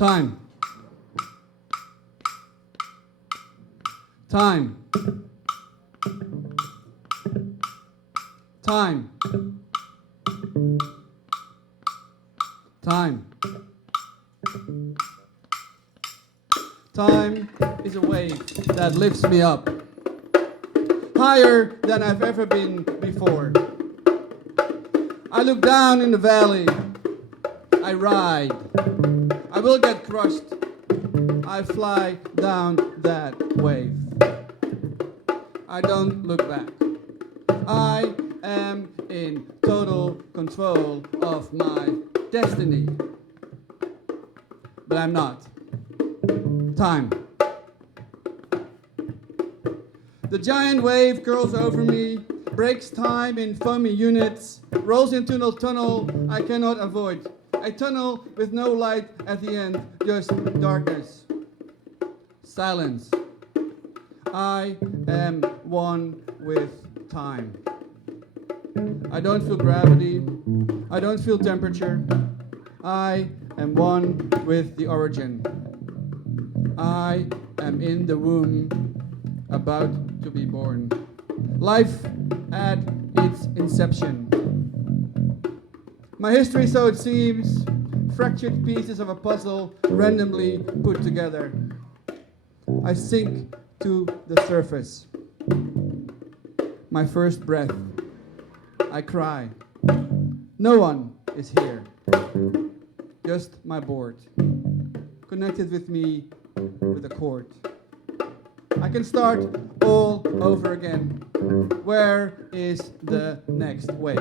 Time. Time. Time. Time. Time is a wave that lifts me up, higher than I've ever been before. I look down in the valley. I ride. I will get crushed. I fly down that wave. I don't look back. I am in total control of my destiny. But I'm not. Time. The giant wave curls over me, breaks time in foamy units, rolls into a tunnel I cannot avoid. A tunnel with no light at the end, just darkness. Silence. I am one with time. I don't feel gravity. I don't feel temperature. I am one with the origin. I am in the womb, about to be born. Life at its inception. My history, so it seems, fractured pieces of a puzzle randomly put together. I sink to the surface. My first breath. I cry. No one is here. Just my board, connected with me with a cord. I can start all over again. Where is the next wave?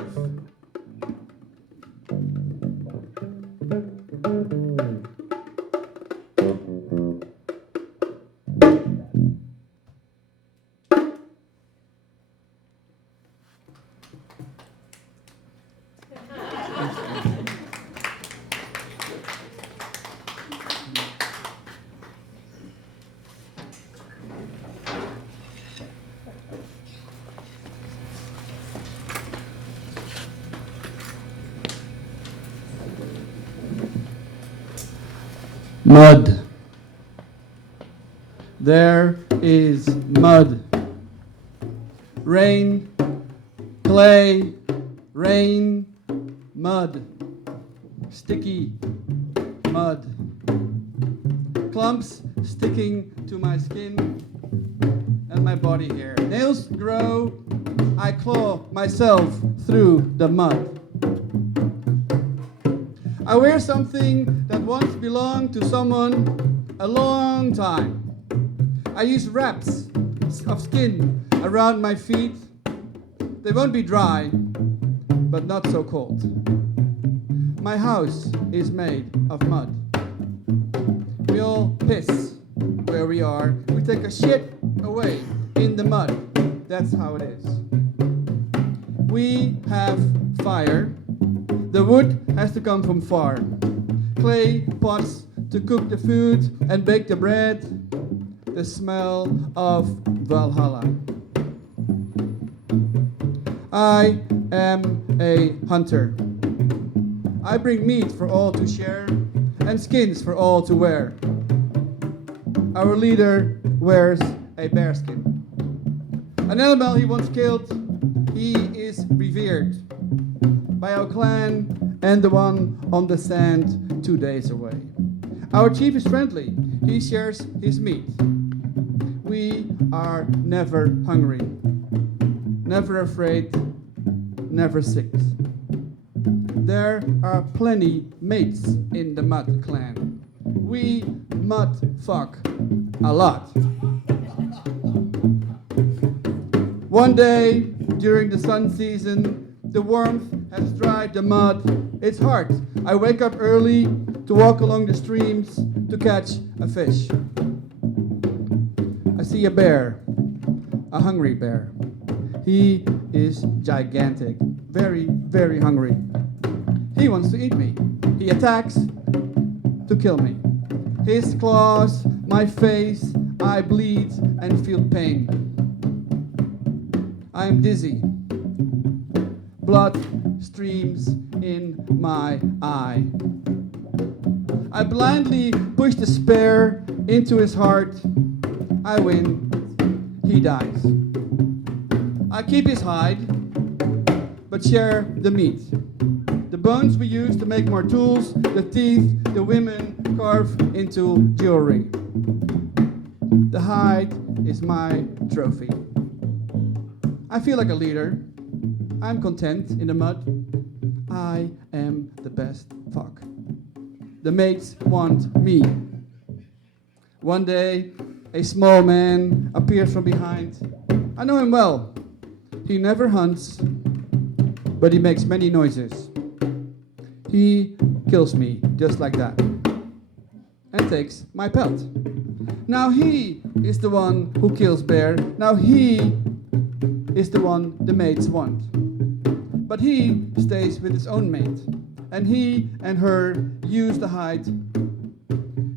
Mud. There is mud. Rain, clay, rain, mud. Sticky mud. Clumps sticking to my skin and my body hair. Nails grow. I claw myself through the mud. I wear something that once belonged to someone a long time. I use wraps of skin around my feet. They won't be dry, but not so cold. My house is made of mud. We all piss where we are. We take a shit away in the mud. That's how it is. We have fire. The wood has to come from far. Clay pots to cook the food and bake the bread. The smell of Valhalla. I am a hunter. I bring meat for all to share and skins for all to wear. Our leader wears a bearskin. An animal he once killed, he is revered by our clan and the one on the sand 2 days away. Our chief is friendly. He shares his meat. We are never hungry, never afraid, never sick. There are plenty mates in the mud clan. We mud fuck a lot. One day during the sun season, the warmth has dried the mud. It's hard. I wake up early to walk along the streams to catch a fish. I see a bear, a hungry bear. He is gigantic, very, very hungry. He wants to eat me. He attacks to kill me. His claws, my face, I bleed and feel pain. I am dizzy. Blood streams in my eye. I blindly push the spear into his heart. I win. He dies. I keep his hide, but share the meat. The bones we use to make more tools, the teeth the women carve into jewelry. The hide is my trophy. I feel like a leader. I'm content in the mud. I am the best fuck. The mates want me. One day, a small man appears from behind. I know him well. He never hunts, but he makes many noises. He kills me just like that and takes my pelt. Now he is the one who kills bear. Now he is the one the mates want. But he stays with his own mate, and he and her use the hide.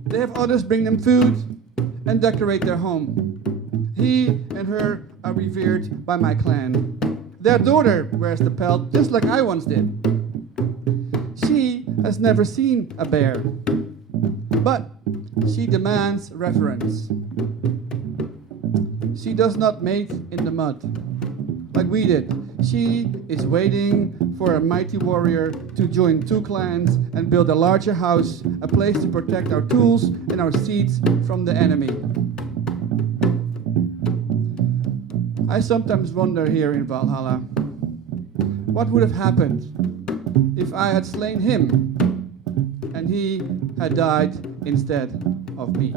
They have others bring them food and decorate their home. He and her are revered by my clan. Their daughter wears the pelt just like I once did. She has never seen a bear, but she demands reverence. She does not mate in the mud like we did. She is waiting for a mighty warrior to join two clans and build a larger house, a place to protect our tools and our seeds from the enemy. I sometimes wonder here in Valhalla, what would have happened if I had slain him and he had died instead of me?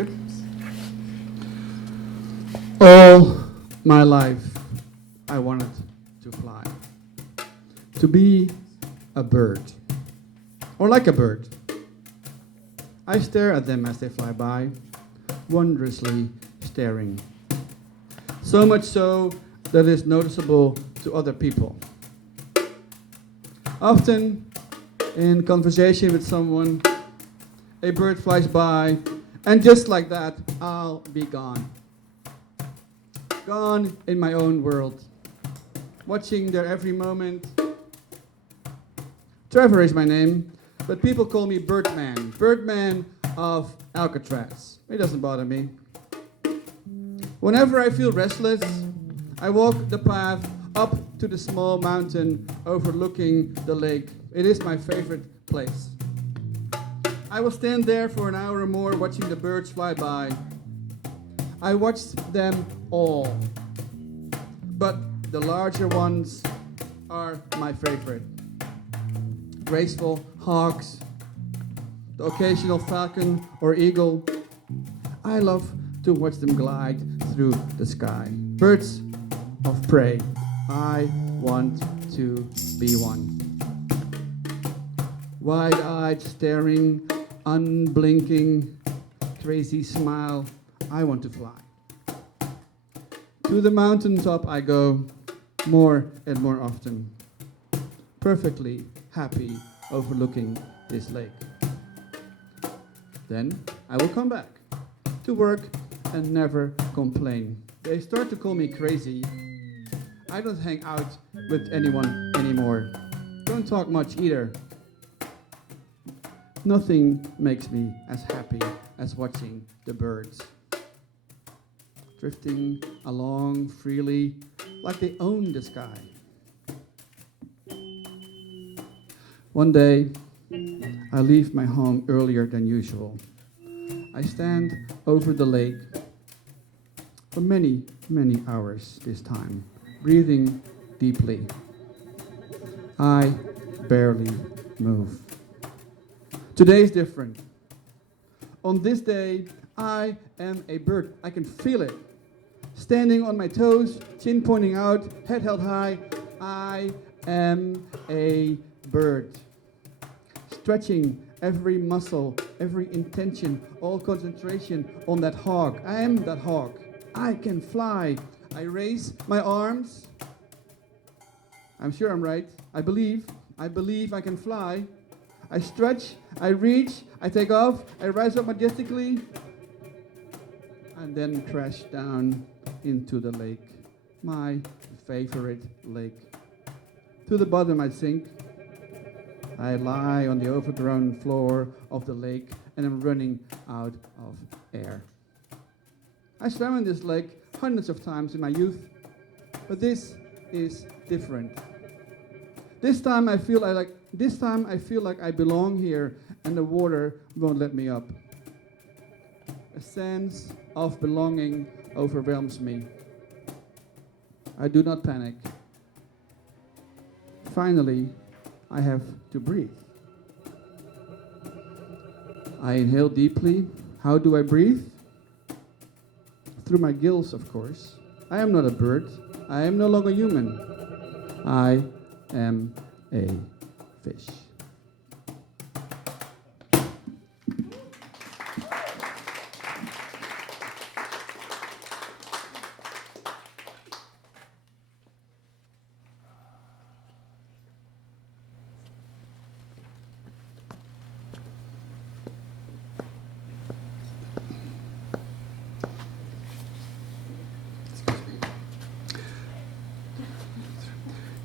Good. All my life, I wanted to fly. To be a bird. Or like a bird. I stare at them as they fly by, wondrously staring. So much so that it's noticeable to other people. Often, in conversation with someone, a bird flies by, and just like that, I'll be gone. Gone in my own world, watching their every moment. Trevor is my name, but people call me Birdman. Birdman of Alcatraz. It doesn't bother me. Whenever I feel restless, I walk the path up to the small mountain overlooking the lake. It is my favorite place. I will stand there for an hour or more watching the birds fly by. I watch them all, but the larger ones are my favorite. Graceful hawks, the occasional falcon or eagle. I love to watch them glide through the sky. Birds of prey. I want to be one. Wide-eyed, staring, unblinking, crazy smile. I want to fly. To the mountaintop I go more and more often, perfectly happy overlooking this lake. Then I will come back to work and never complain. They start to call me crazy. I don't hang out with anyone anymore. Don't talk much either. Nothing makes me as happy as watching the birds drifting along freely like they own the sky. One day, I leave my home earlier than usual. I stand over the lake for many, many hours this time, breathing deeply. I barely move. Today is different. On this day, I am a bird. I can feel it. Standing on my toes, chin pointing out, head held high, I am a bird. Stretching every muscle, every intention, all concentration on that hawk. I am that hawk. I can fly. I raise my arms. I'm sure I'm right. I believe I can fly. I stretch, I reach, I take off, I rise up majestically, and then crash down into the lake, my favorite lake. To the bottom I sink. I lie on the overgrown floor of the lake and I'm running out of air. I swam in this lake hundreds of times in my youth, but this is different. This time I feel like I belong here and the water won't let me up. A sense of belonging overwhelms me. I do not panic. Finally, I have to breathe. I inhale deeply. How do I breathe? Through my gills, of course. I am not a bird. I am no longer human. I am a fish.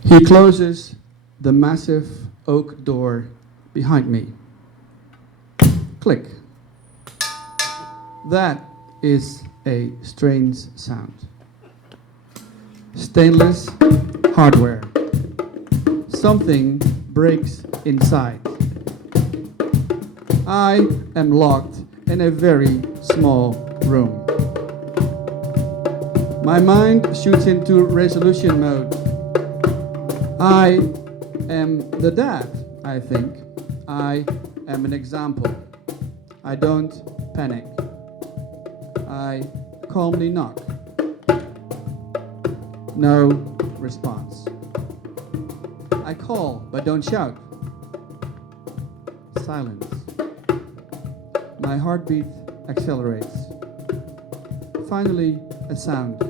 He closes the massive oak door behind me. Click. That is a strange sound. Stainless hardware. Something breaks inside. I am locked in a very small room. My mind shoots into resolution mode. I am the dad, I think. I am an example. I don't panic. I calmly knock. No response. I call, but don't shout. Silence. My heartbeat accelerates. Finally, a sound.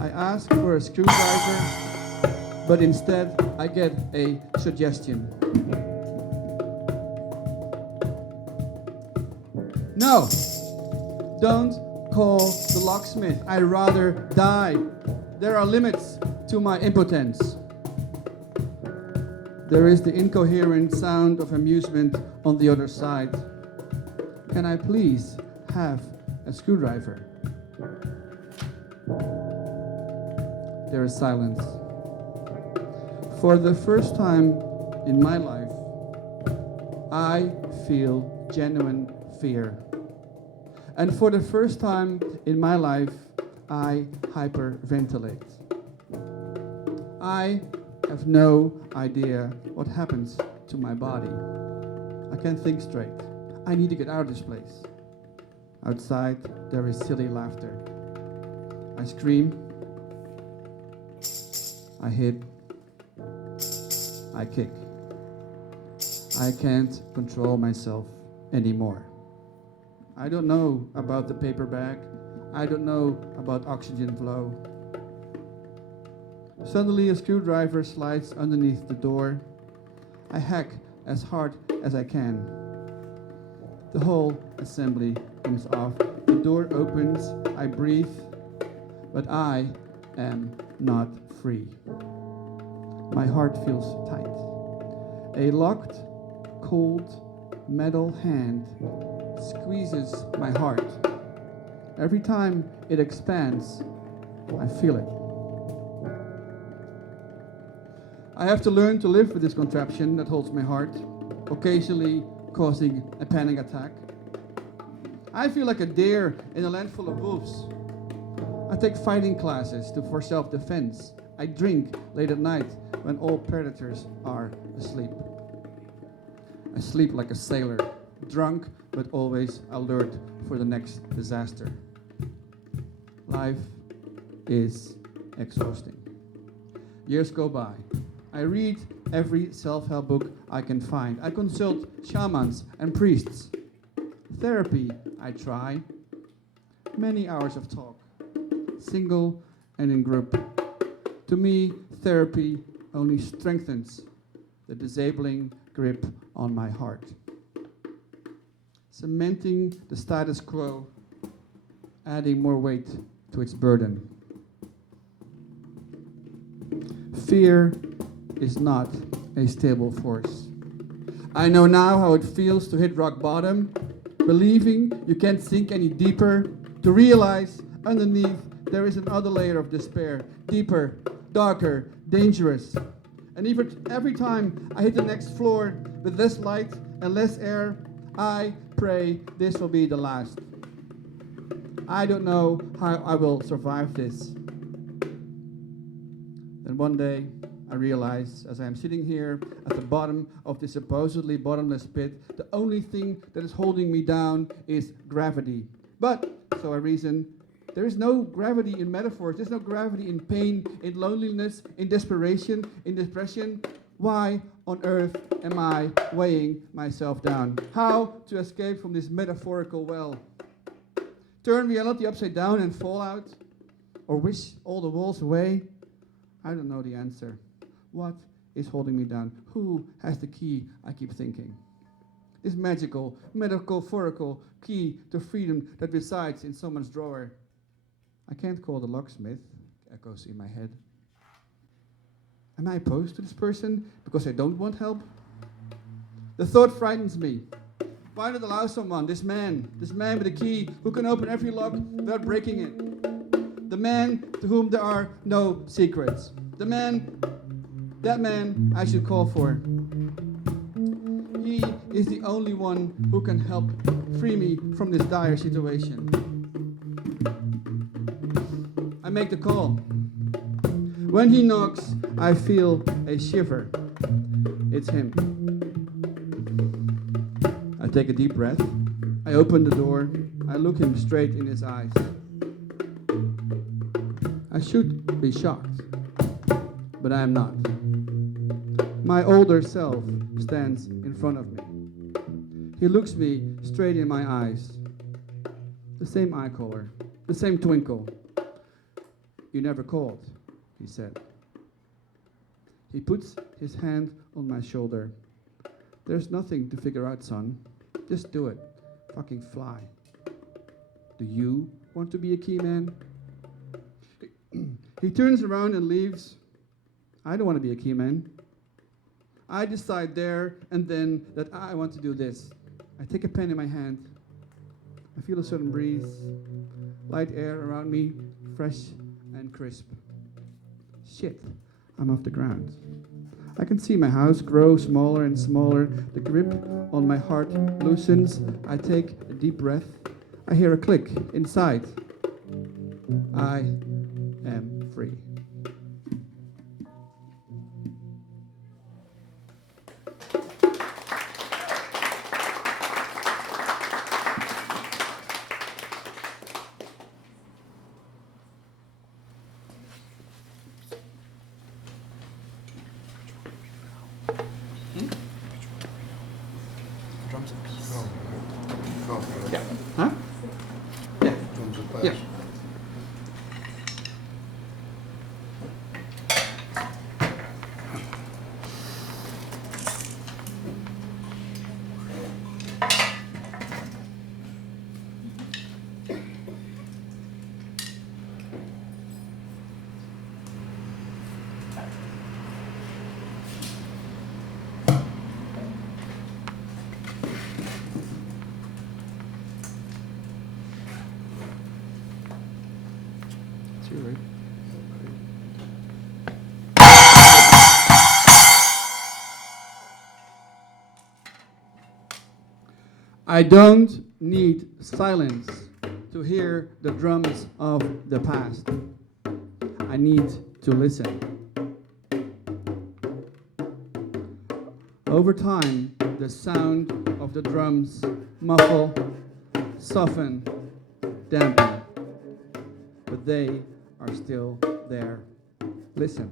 I ask for a screwdriver, but instead I get a suggestion. No! Don't call the locksmith. I'd rather die. There are limits to my impotence. There is the incoherent sound of amusement on the other side. Can I please have a screwdriver? There is silence. For the first time in my life, I feel genuine fear. And for the first time in my life, I hyperventilate. I have no idea what happens to my body. I can't think straight. I need to get out of this place. Outside, there is silly laughter. I scream. I hit. I kick. I can't control myself anymore. I don't know about the paper bag. I don't know about oxygen flow. Suddenly a screwdriver slides underneath the door. I hack as hard as I can. The whole assembly comes off. The door opens. I breathe. But I am not free. My heart feels tight. A locked, cold, metal hand squeezes my heart. Every time it expands, I feel it. I have to learn to live with this contraption that holds my heart, occasionally causing a panic attack. I feel like a deer in a land full of wolves. I take fighting classes for self-defense. I drink late at night when all predators are asleep. I sleep like a sailor, drunk but always alert for the next disaster. Life is exhausting. Years go by. I read every self-help book I can find. I consult shamans and priests. Therapy, I try. Many hours of talk, single and in group. To me, therapy only strengthens the disabling grip on my heart, cementing the status quo, adding more weight to its burden. Fear is not a stable force. I know now how it feels to hit rock bottom, believing you can't sink any deeper, to realize underneath there is another layer of despair, deeper, darker, dangerous. And even every time I hit the next floor with less light and less air, I pray this will be the last. I don't know how I will survive this. Then one day, I realize, as I am sitting here at the bottom of this supposedly bottomless pit, the only thing that is holding me down is gravity. But, so I reason, there is no gravity in metaphors. There's no gravity in pain, in loneliness, in desperation, in depression. Why on earth am I weighing myself down? How to escape from this metaphorical well? Turn reality upside down and fall out? Or wish all the walls away? I don't know the answer. What is holding me down? Who has the key, I keep thinking? This magical, metaphorical key to freedom that resides in someone's drawer. I can't call the locksmith, echoes in my head. Am I opposed to this person because I don't want help? The thought frightens me. Why not allow someone, this man with a key, who can open every lock without breaking it? The man to whom there are no secrets. That man I should call for. He is the only one who can help free me from this dire situation. I make the call. When he knocks, I feel a shiver. It's him. I take a deep breath. I open the door. I look him straight in his eyes. I should be shocked, but I am not. My older self stands in front of me. He looks me straight in my eyes. The same eye color, the same twinkle. You never called, he said. He puts his hand on my shoulder. There's nothing to figure out, son. Just do it. Fucking fly. Do you want to be a key man? He turns around and leaves. I don't want to be a key man. I decide there and then that I want to do this. I take a pen in my hand. I feel a certain breeze, light air around me, fresh and crisp. Shit, I'm off the ground. I can see my house grow smaller and smaller. The grip on my heart loosens. I take a deep breath. I hear a click inside. I am free. Ja. Huh? Yeah. Yeah. Right? I don't need silence to hear the drums of the past. I need to listen. Over time, the sound of the drums muffle, soften, dampen. But they are still there. Listen.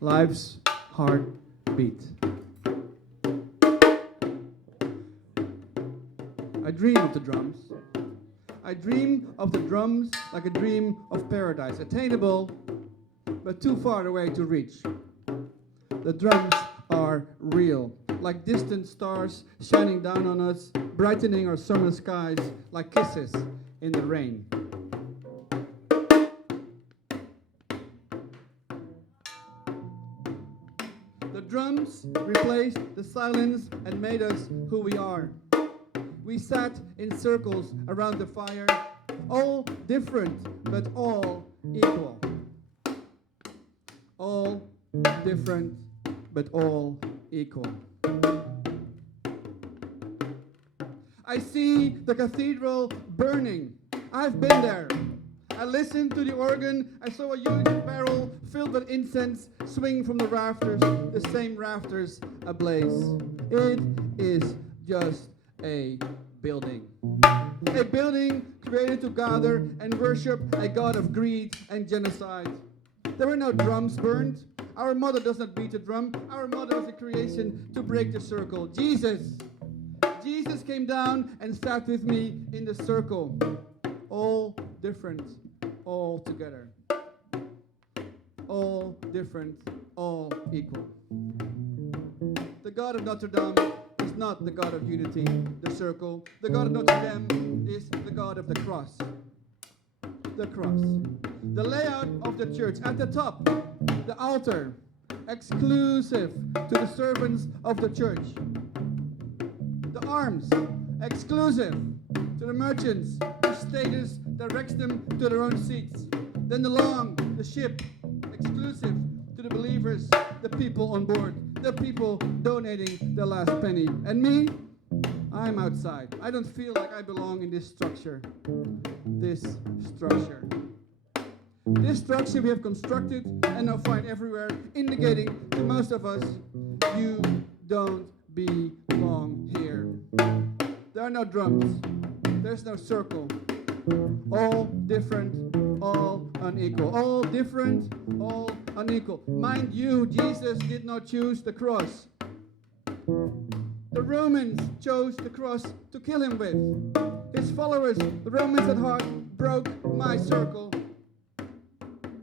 Life's heartbeat. I dream of the drums. I dream of the drums like a dream of paradise, attainable but too far away to reach. The drums are real, like distant stars shining down on us, brightening our summer skies like kisses in the rain. The drums replaced the silence and made us who we are. We sat in circles around the fire, all different but all equal. All different but all equal. I see the cathedral burning. I've been there. I listened to the organ. I saw a huge barrel filled with incense swing from the rafters, the same rafters ablaze. It is just a building. A building created to gather and worship a god of greed and genocide. There were no drums burned. Our mother does not beat a drum. Our mother was a creation to break the circle. Jesus came down and sat with me in the circle. All different, all together. All different, all equal. The God of Notre Dame is not the God of unity, the circle. The God of Notre Dame is the God of the cross. The cross. The layout of the church at the top, the altar, exclusive to the servants of the church. The arms, exclusive to the merchants whose status directs them to their own seats. Then the long, the ship, exclusive to the believers, the people on board, the people donating their last penny. And me, I'm outside. I don't feel like I belong in this structure. This structure. This structure we have constructed and now find everywhere, indicating to most of us, you don't belong here. There are no drums. There's no circle. All different, all unequal. All different, all unequal. Mind you, Jesus did not choose the cross. The Romans chose the cross to kill him with. His followers, the Romans at heart, broke my circle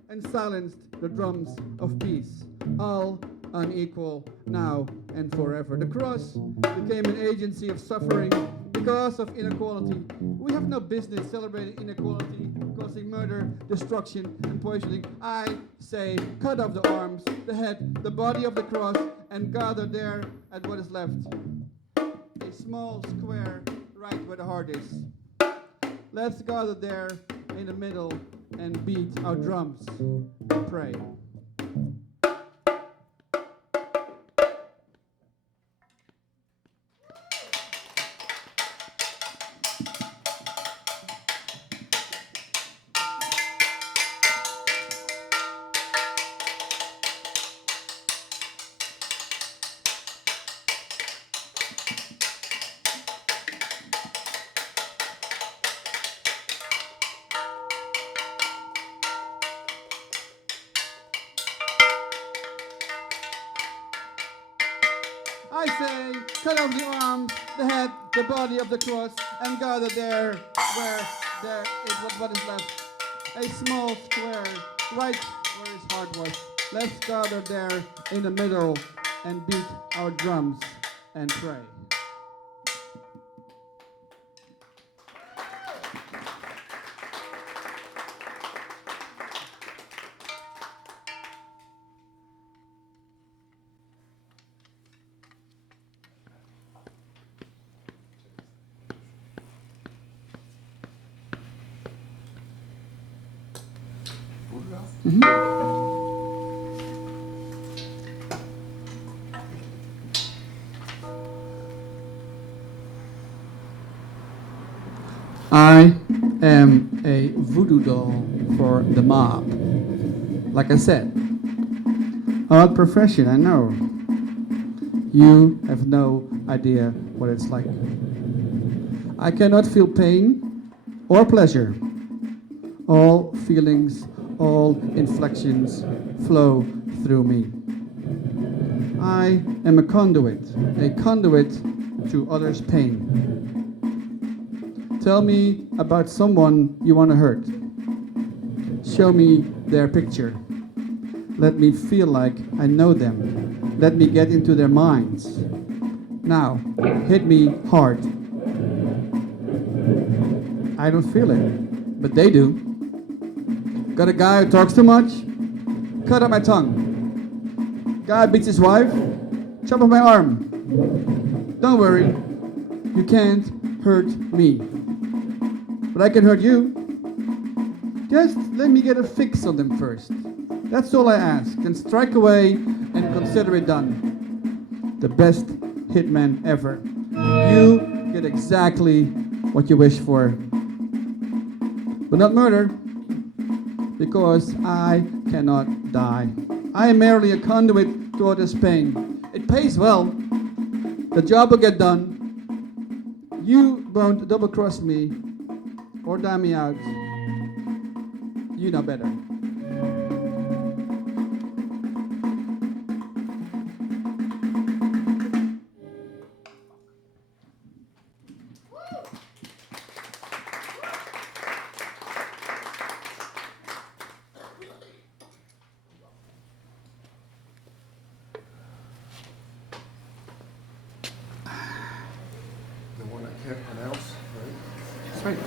and silenced the drums of peace. All unequal now and forever. The cross became an agency of suffering because of inequality. We have no business celebrating inequality, causing murder, destruction, and poisoning. I say, cut off the arms, the head, the body of the cross, and gather there at what is left. A small square right where the heart is. Let's gather there in the middle and beat our drums and pray. I say, cut off the arms, the head, the body of the cross, and gather there where there is what is left. A small square, right where his heart was. Let's gather there in the middle and beat our drums and pray. I am a voodoo doll for the mob. Like I said, odd profession, I know. You have no idea what it's like. I cannot feel pain or pleasure. All feelings, all inflections flow through me. I am a conduit to others' pain. Tell me about someone you want to hurt. Show me their picture. Let me feel like I know them. Let me get into their minds. Now, hit me hard. I don't feel it, but they do. Got a guy who talks too much? Cut out my tongue. Guy beats his wife? Chop off my arm. Don't worry, you can't hurt me. But I can hurt you. Just let me get a fix on them first. That's all I ask. Then strike away and consider it done. The best hitman ever. You get exactly what you wish for. But not murder, because I cannot die. I am merely a conduit to others' pain. It pays well. The job will get done. You won't double-cross me or dime me out. You know better. The one I can't pronounce, right? That's right.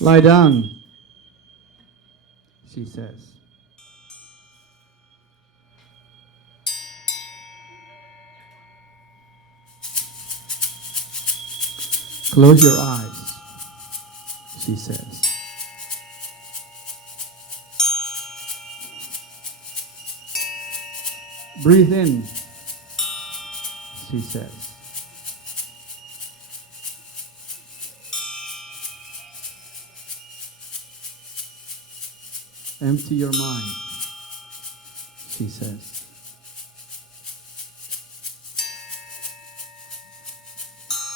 Lie down, she says. Close your eyes, she says. Breathe in, she says. Empty your mind, she says.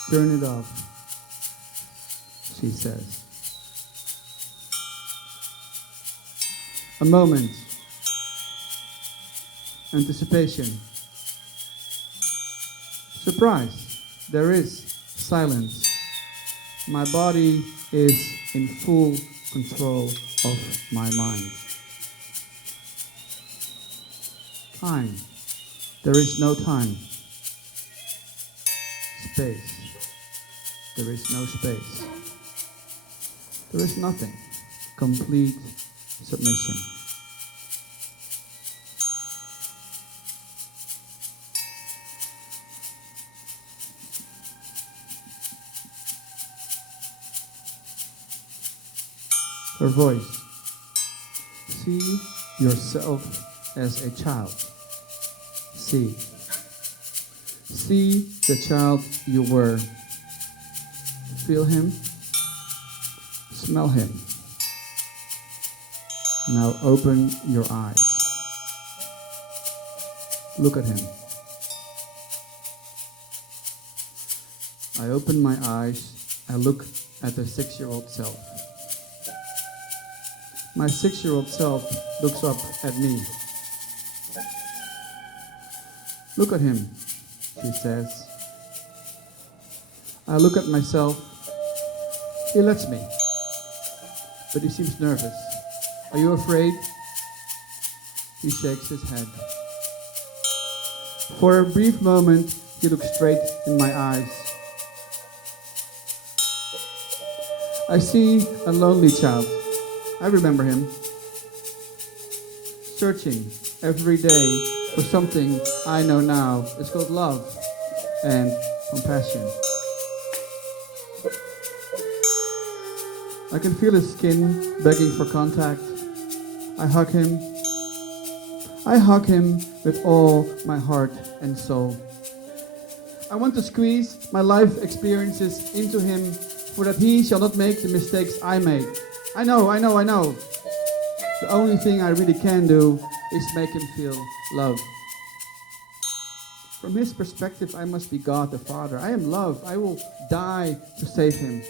Turn it off, she says. A moment. Anticipation. Surprise. There is silence. My body is in full control of my mind. Time. There is no time. Space. There is no space. There is nothing. Complete submission. Her voice. See yourself as a child. See. See the child you were. Feel him. Smell him. Now open your eyes. Look at him. I open my eyes. I look at the 6-year-old self. My 6-year-old self looks up at me. Look at him, she says. I look at myself. He lets me, but he seems nervous. Are you afraid? He shakes his head. For a brief moment, he looks straight in my eyes. I see a lonely child. I remember him. Searching every day for something I know now is called love and compassion. I can feel his skin begging for contact. I hug him. I hug him with all my heart and soul. I want to squeeze my life experiences into him so that he shall not make the mistakes I made. I know. The only thing I really can do is make him feel love. From his perspective, I must be God the Father. I am love. I will die to save him.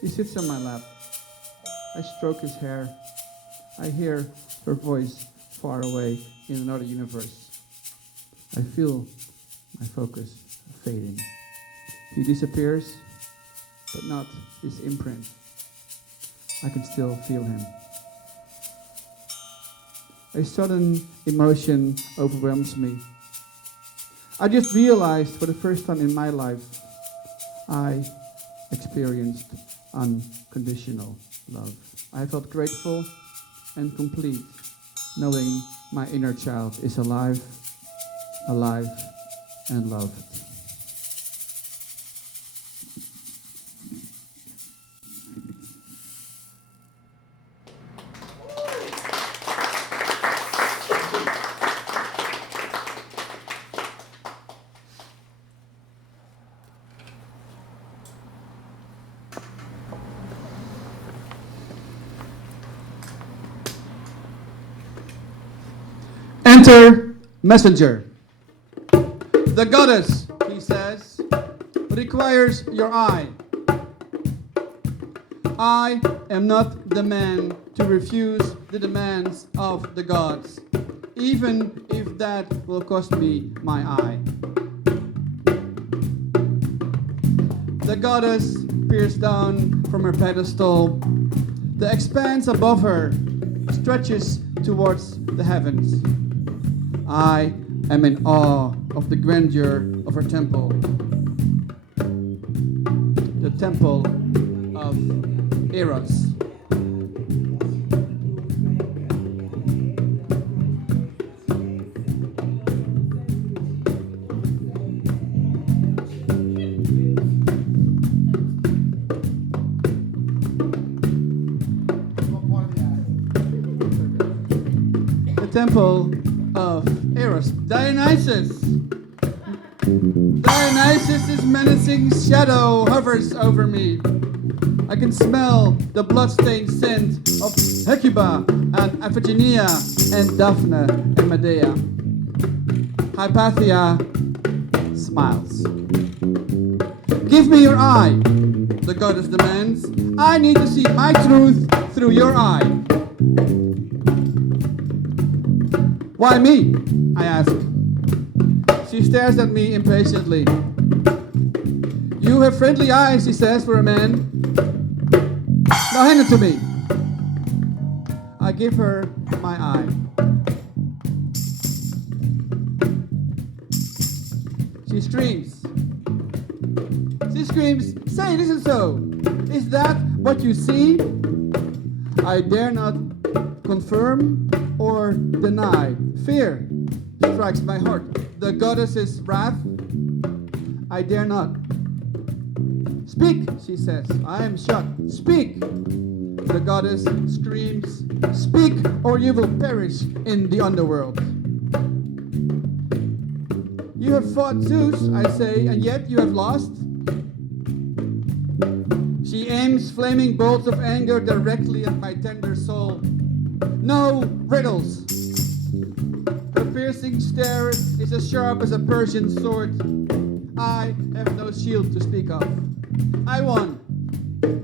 He sits on my lap. I stroke his hair. I hear her voice far away in another universe. I feel my focus fading. He disappears, but not his imprint. I can still feel him. A sudden emotion overwhelms me. I just realized for the first time in my life, I experienced unconditional love. I felt grateful and complete, knowing my inner child is alive and loved. Enter messenger. The goddess, he says, requires your eye. I am not the man to refuse the demands of the gods, even if that will cost me my eye. The goddess peers down from her pedestal. The expanse above her stretches towards the heavens. I am in awe of the grandeur of her temple. The temple of Eros. The temple of Eros. Dionysus! Dionysus' menacing shadow hovers over me. I can smell the bloodstained scent of Hecuba and Iphigenia and Daphne and Medea. Hypatia smiles. Give me your eye, the goddess demands. I need to see my truth through your eye. Why me? I ask. She stares at me impatiently. You have friendly eyes, she says, for a man. Now hand it to me. I give her my eye. She screams. She screams, say it isn't so. Is that what you see? I dare not confirm or deny. Fear strikes my heart. The goddess's wrath. I dare not. Speak, she says. I am shocked. Speak. The goddess screams. Speak, or you will perish in the underworld. You have fought Zeus, I say, and yet you have lost. She aims flaming bolts of anger directly at my tender soul. No riddles. Her piercing stare is as sharp as a Persian sword. I have no shield to speak of. I won.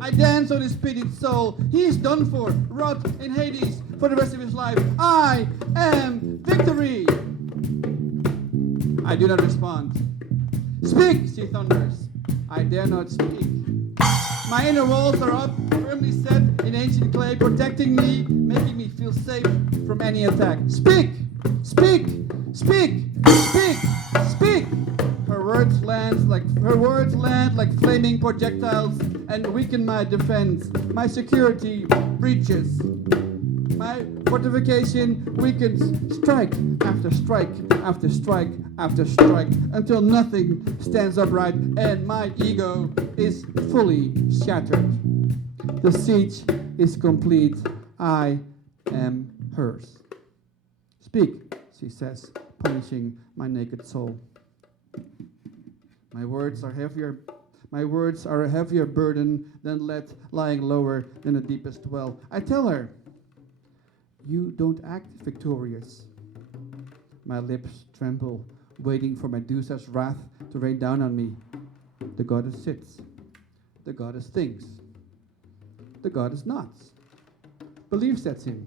I dance on his pitied soul. He is done for, rot in Hades for the rest of his life. I am victory. I do not respond. Speak, she thunders. I dare not speak. My inner walls are up, firmly set in ancient clay, protecting me, making me feel safe from any attack. Speak! Speak! Speak! Speak! Speak! Her words land like flaming projectiles and weaken my defense. My security breaches. My fortification weakens strike after strike after strike after strike until nothing stands upright and my ego is fully shattered. The siege is complete. I am hers. Speak, she says, punishing my naked soul. My words are a heavier burden than lead lying lower than the deepest well. I tell her, you don't act victorious. My lips tremble, waiting for Medusa's wrath to rain down on me. The goddess sits. The goddess thinks. The goddess nods. Belief sets in.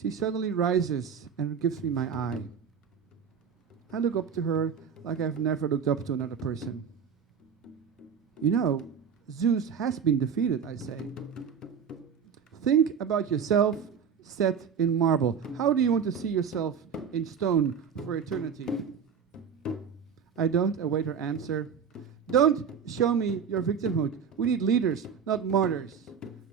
She suddenly rises and gives me my eye. I look up to her like I've never looked up to another person. You know, Zeus has been defeated, I say. Think about yourself set in marble. How do you want to see yourself in stone for eternity? I don't await her answer. Don't show me your victimhood. We need leaders, not martyrs.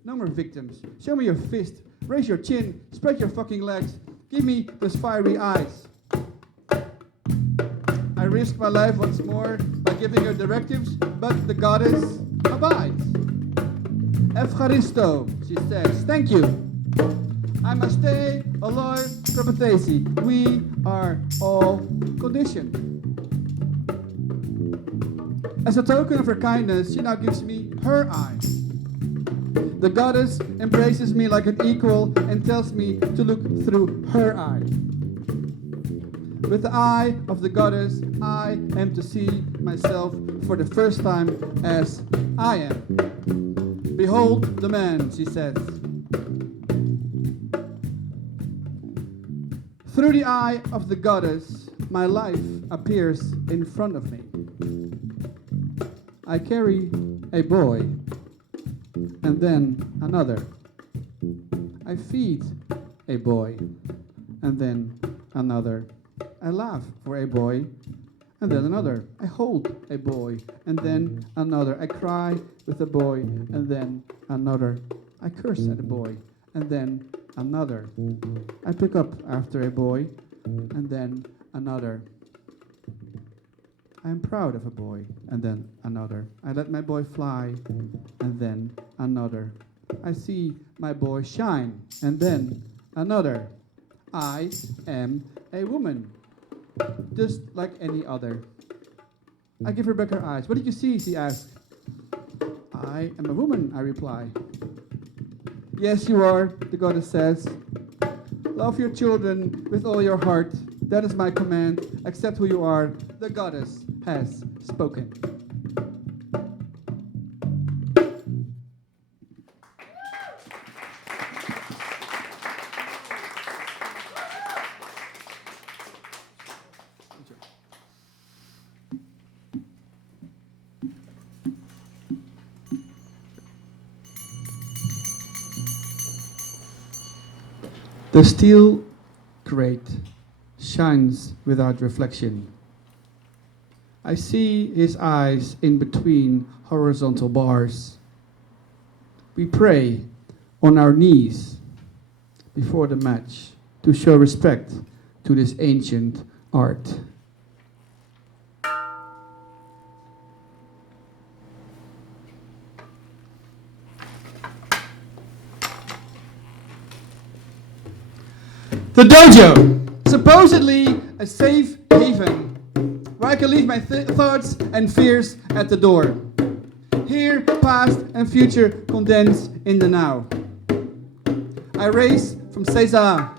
No more victims. Show me your fist. Raise your chin. Spread your fucking legs. Give me those fiery eyes. I risk my life once more by giving her directives, but the goddess abides. Evcharisto, she says. Thank you. I must stay, alloy, propatesi. We are all conditioned. As a token of her kindness, she now gives me her eye. The goddess embraces me like an equal and tells me to look through her eye. With the eye of the goddess, I am to see myself for the first time as I am. Behold the man, she says. Through the eye of the goddess, my life appears in front of me. I carry a boy, and then another. I feed a boy, and then another. I laugh for a boy, and then another. I hold a boy, and then another. I cry with a boy, and then another. I curse at a boy, and then another. I pick up after a boy, and then another. I am proud of a boy, and then another. I let my boy fly, and then another. I see my boy shine, and then another. I am a woman, just like any other. I give her back her eyes. What did you see? She asked. I am a woman, I reply. Yes, you are, the goddess says. Love your children with all your heart. That is my command. Accept who you are. The goddess has spoken. The steel grate shines without reflection. I see his eyes in between horizontal bars. We pray on our knees before the match to show respect to this ancient art. The dojo, supposedly a safe haven, where I can leave my thoughts and fears at the door. Here, past and future condense in the now. I race from Seiza.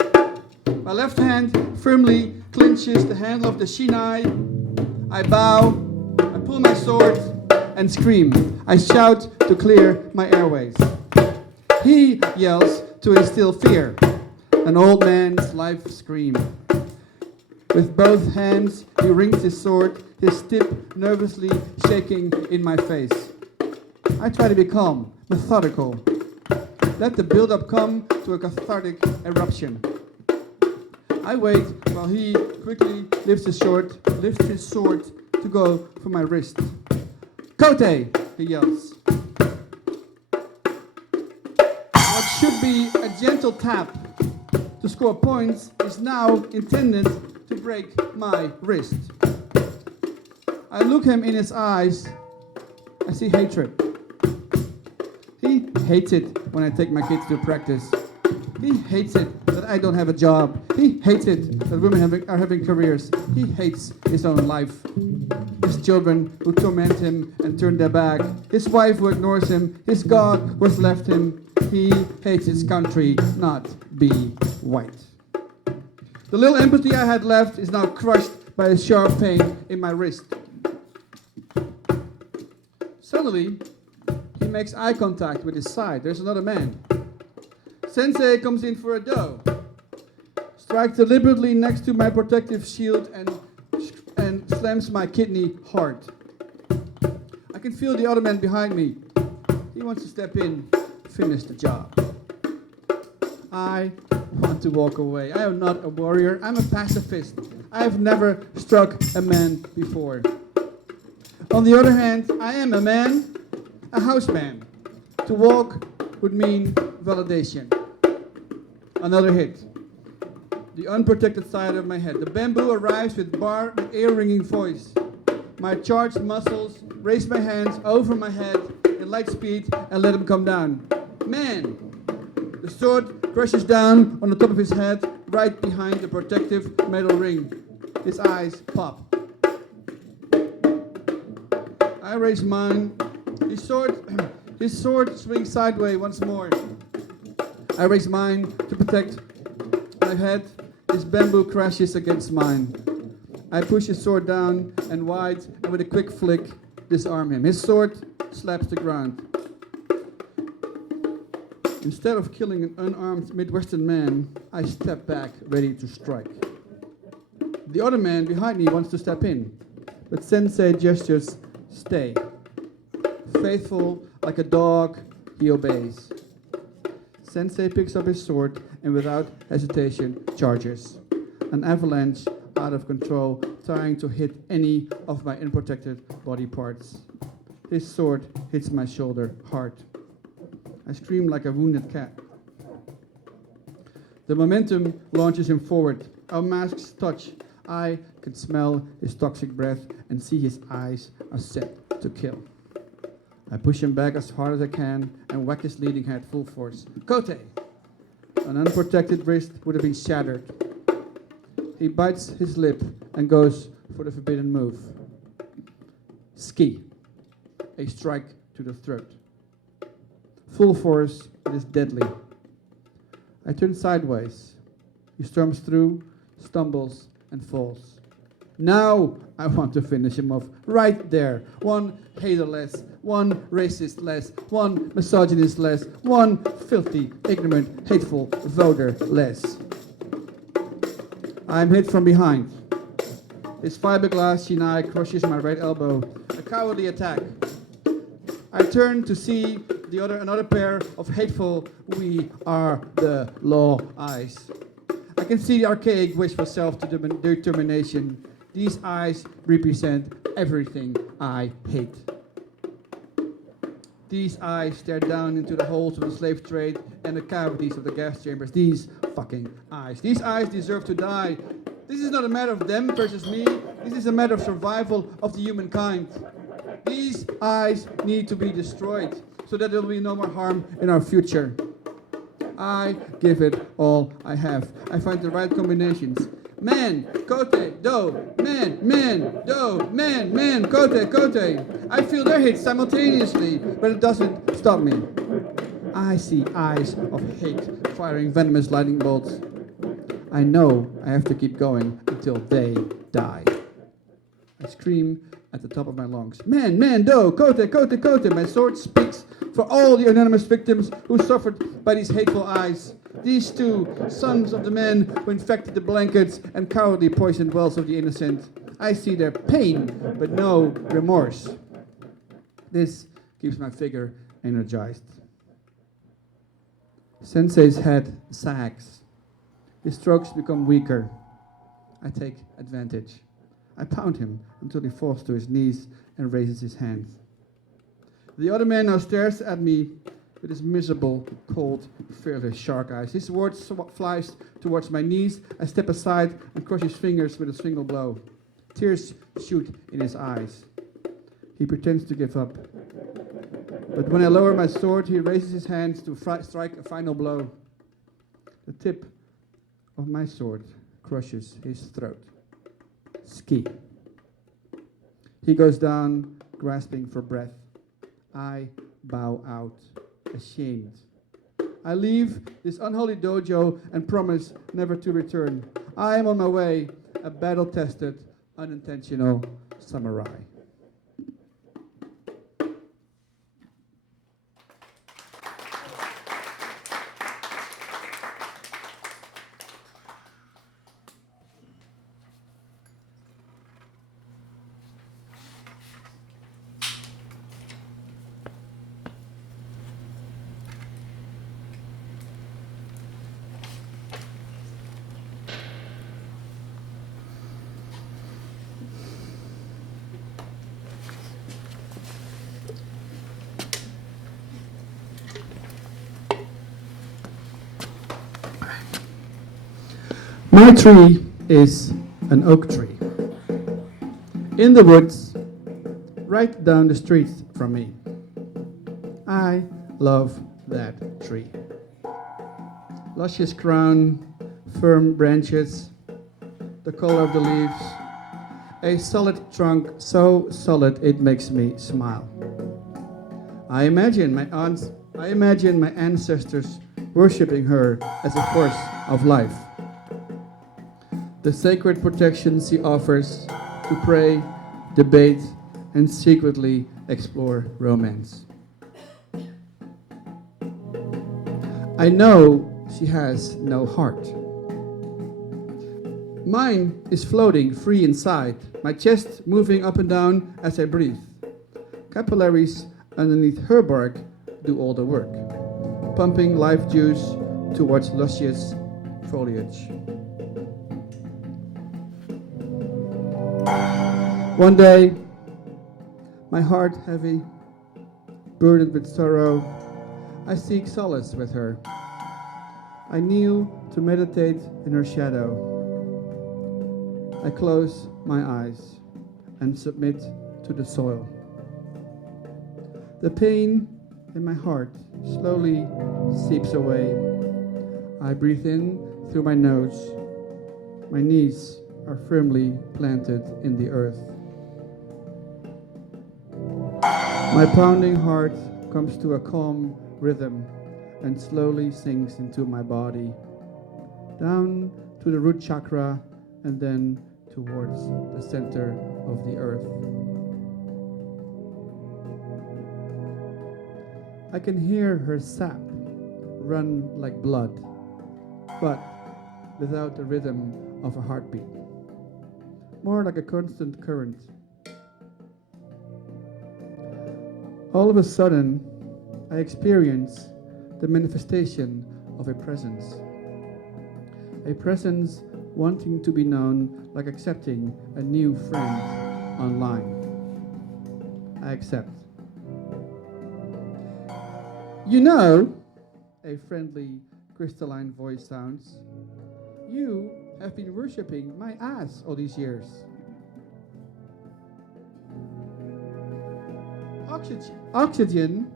My left hand firmly clinches the handle of the shinai. I bow, I pull my sword and scream. I shout to clear my airways. He yells to instill fear. An old man's life scream. With both hands, he rings his sword, his tip nervously shaking in my face. I try to be calm, methodical. Let the build-up come to a cathartic eruption. I wait while he quickly lifts his sword to go for my wrist. Kote, he yells. What should be a gentle tap to score points is now intended to break my wrist. I look him in his eyes. I see hatred. He hates it when I take my kids to practice. He hates it that I don't have a job. He hates it that women are having careers. He hates his own life. His children who torment him and turn their back. His wife who ignores him. His God who has left him. He hates his country, not be white. The little empathy I had left is now crushed by a sharp pain in my wrist. Suddenly, he makes eye contact with his side. There's another man. Sensei comes in for a dough, strikes deliberately next to my protective shield and slams my kidney hard. I can feel the other man behind me. He wants to step in, finish the job. I want to walk away. I am not a warrior. I'm a pacifist. I have never struck a man before. On the other hand, I am a man, a houseman. To walk would mean validation. Another hit. The unprotected side of my head. The bamboo arrives with ear-ringing voice. My charged muscles raise my hands over my head at light speed and let him come down. Man! The sword crashes down on the top of his head, right behind the protective metal ring. His eyes pop. I raise mine. His sword swings sideways once more. I raise mine to protect my head. His bamboo crashes against mine. I push his sword down and wide, and with a quick flick, disarm him. His sword slaps the ground. Instead of killing an unarmed Midwestern man, I step back, ready to strike. The other man behind me wants to step in, but Sensei gestures, stay. Faithful like a dog, he obeys. Sensei picks up his sword and without hesitation charges. An avalanche out of control, trying to hit any of my unprotected body parts. His sword hits my shoulder hard. I scream like a wounded cat. The momentum launches him forward. Our masks touch. I can smell his toxic breath and see his eyes are set to kill. I push him back as hard as I can and whack his leading head full force. Kote! An unprotected wrist would have been shattered. He bites his lip and goes for the forbidden move. Ski. A strike to the throat. Full force, it is deadly. I turn sideways. He storms through, stumbles, and falls. Now I want to finish him off right there. One hater less, one racist less, one misogynist less, one filthy, ignorant, hateful voter less. I'm hit from behind. His fiberglass shinai crushes my right elbow. A cowardly attack. I turn to see another pair of hateful "we are the law" eyes. I can see the archaic wish for self-determination. These eyes represent everything I hate. These eyes stare down into the holes of the slave trade and the cavities of the gas chambers. These fucking eyes. These eyes deserve to die. This is not a matter of them versus me. This is a matter of survival of the humankind. These eyes need to be destroyed so that there will be no more harm in our future. I give it all I have. I find the right combinations. Man, kote, do, man, do, man, kote. I feel their hits simultaneously, but it doesn't stop me. I see eyes of hate firing venomous lightning bolts. I know I have to keep going until they die. I scream at the top of my lungs. Man, do, kote. My sword speaks for all the anonymous victims who suffered by these hateful eyes. These two sons of the men who infected the blankets and cowardly poisoned wells of the innocent. I see their pain, but no remorse. This keeps my figure energized. Sensei's head sags. His strokes become weaker. I take advantage. I pound him until he falls to his knees and raises his hands. The other man now stares at me with his miserable, cold, fearless shark eyes. His sword flies towards my knees. I step aside and crush his fingers with a single blow. Tears shoot in his eyes. He pretends to give up. But when I lower my sword, he raises his hands to strike a final blow. The tip of my sword crushes his throat. Ski. He goes down, grasping for breath. I bow out, ashamed. I leave this unholy dojo and promise never to return. I am on my way, a battle-tested, unintentional samurai. My tree is an oak tree. In the woods, right down the street from me. I love that tree. Luscious crown, firm branches, the color of the leaves, a solid trunk so solid it makes me smile. I imagine my ancestors worshipping her as a force of life. The sacred protection she offers to pray, debate, and secretly explore romance. I know she has no heart. Mine is floating free inside, my chest moving up and down as I breathe. Capillaries underneath her bark do all the work, pumping life juice towards luscious foliage. One day, my heart heavy, burdened with sorrow, I seek solace with her. I kneel to meditate in her shadow. I close my eyes and submit to the soil. The pain in my heart slowly seeps away. I breathe in through my nose. My knees are firmly planted in the earth. My pounding heart comes to a calm rhythm and slowly sinks into my body, down to the root chakra and then towards the center of the earth. I can hear her sap run like blood, but without the rhythm of a heartbeat, more like a constant current. All of a sudden, I experience the manifestation of a presence wanting to be known, like accepting a new friend online. I accept. You know, a friendly, crystalline voice sounds, you have been worshipping my ass all these years. Oxygen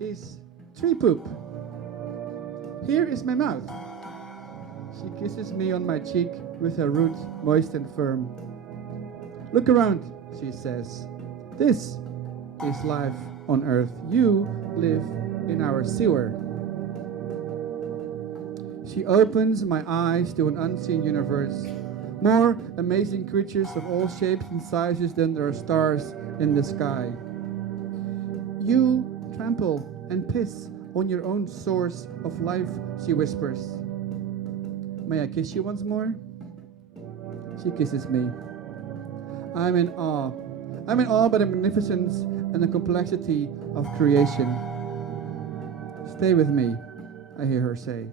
is tree poop. Here is my mouth. She kisses me on my cheek with her root moist and firm. Look around, she says. This is life on earth. You live in our sewer. She opens my eyes to an unseen universe. More amazing creatures of all shapes and sizes than there are stars in the sky. You trample and piss on your own source of life, she whispers. May I kiss you once more? She kisses me. I'm in awe. I'm in awe by the magnificence and the complexity of creation. Stay with me, I hear her say.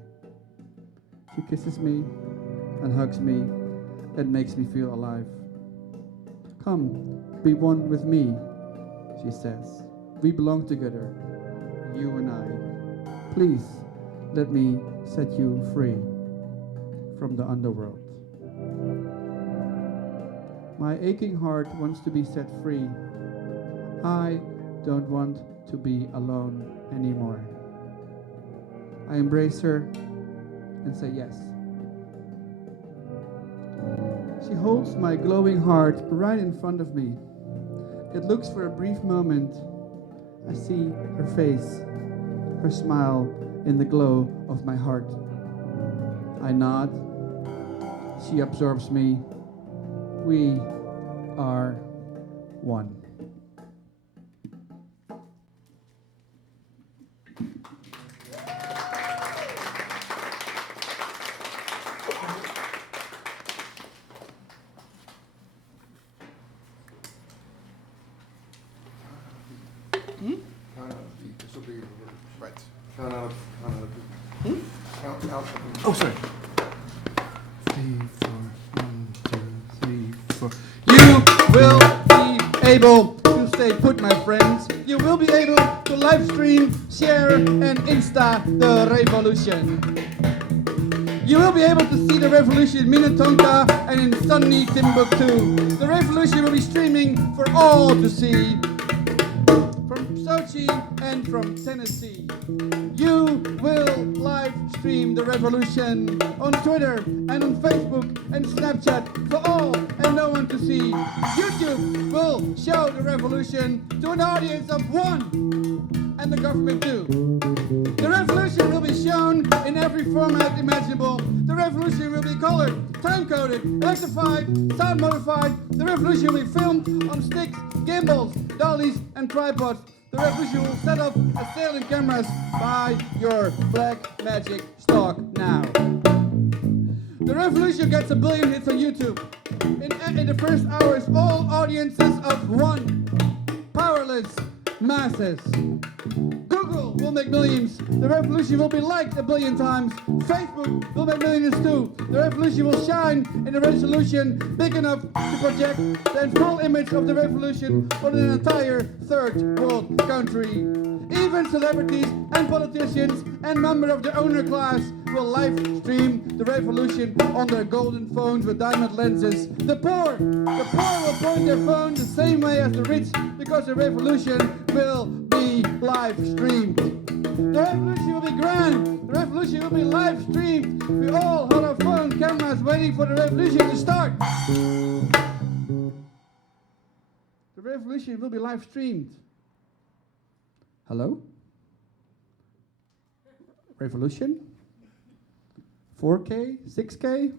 She kisses me and hugs me and makes me feel alive. Come, be one with me, she says. We belong together, you and I. Please, let me set you free from the underworld. My aching heart wants to be set free. I don't want to be alone anymore. I embrace her and say yes. She holds my glowing heart right in front of me. It looks for a brief moment. I see her face, her smile in the glow of my heart. I nod. She absorbs me. We are one. Count out a beat. This will be your word. Right. Count out a beat. Count out a beat. Oh, sorry. 3, 4, 1, 2, 3, 4. You will be able to stay put, my friends. You will be able to live stream, share, and Insta the revolution. You will be able to see the revolution in Minnetonka and in sunny Timbuktu. The revolution will be streaming for all to see. From Sochi and from Tennessee. You will live stream the revolution on Twitter and on Facebook and Snapchat for all and no one to see. YouTube will show the revolution to an audience of one and the government too. The revolution will be shown in every format imaginable. The revolution will be colored, time-coded, electrified, sound-modified. The revolution will be filmed on sticks, gimbals, dollies, and tripods. The revolution will set up a sailing cameras. Buy your black magic stock now. The revolution gets 1 billion hits on YouTube. In the first hours, all audiences of one. Powerless masses. Google will make millions. The revolution will be liked 1 billion times. Facebook will make millions too. The revolution will shine in a resolution big enough to project the full image of the revolution on an entire third world country. Even celebrities and politicians and members of the owner class will live stream the revolution on their golden phones with diamond lenses. The poor will point their phone the same way as the rich because the revolution will be live streamed. The revolution will be grand. The revolution will be live streamed. We all hold our phone cameras waiting for the revolution to start. The revolution will be live streamed. Hello? Revolution? 4K? 6K?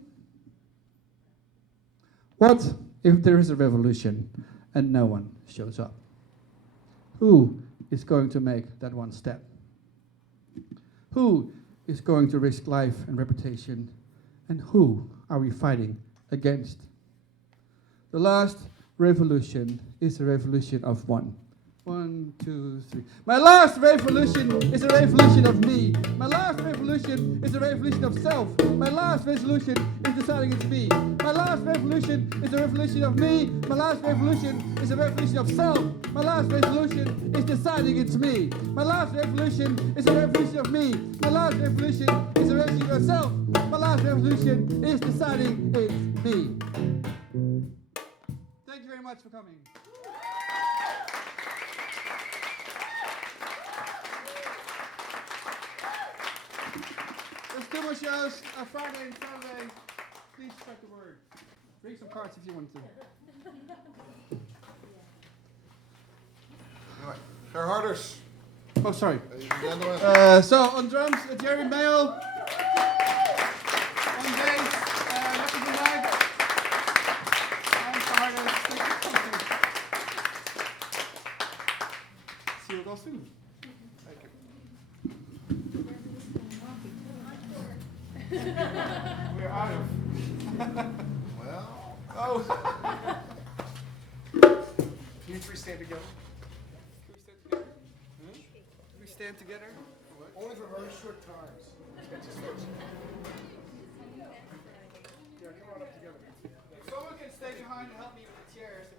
What if there is a revolution and no one shows up? Who is going to make that one step? Who is going to risk life and reputation? And who are we fighting against? The last revolution is a revolution of one. 1, 2, 3. My last revolution is a revolution of me. My last revolution is a revolution of self. My last revolution is deciding it's me. My last revolution is a revolution of me. My last revolution is a revolution of self. My last revolution is deciding it's me. My last revolution is a revolution of me. My last revolution is a revolution of self. My last revolution is deciding it's me. Thank you very much for coming. There's 2 more shows, Friday and Saturday. Please spread the word. Bring some cards if you want to. All right. Herr Harders. Oh, sorry. Ladies and gentlemen. So on drums, Jerry Mayo. On bass, Lucky van Dijk. I'm Harders. See you all soon. Thank you. We're out of. Well, Oh. we stand together? Can we stand together? Can we stand together? Only for very short times. Yeah, come on up together. If someone can stay behind and help me with the chairs.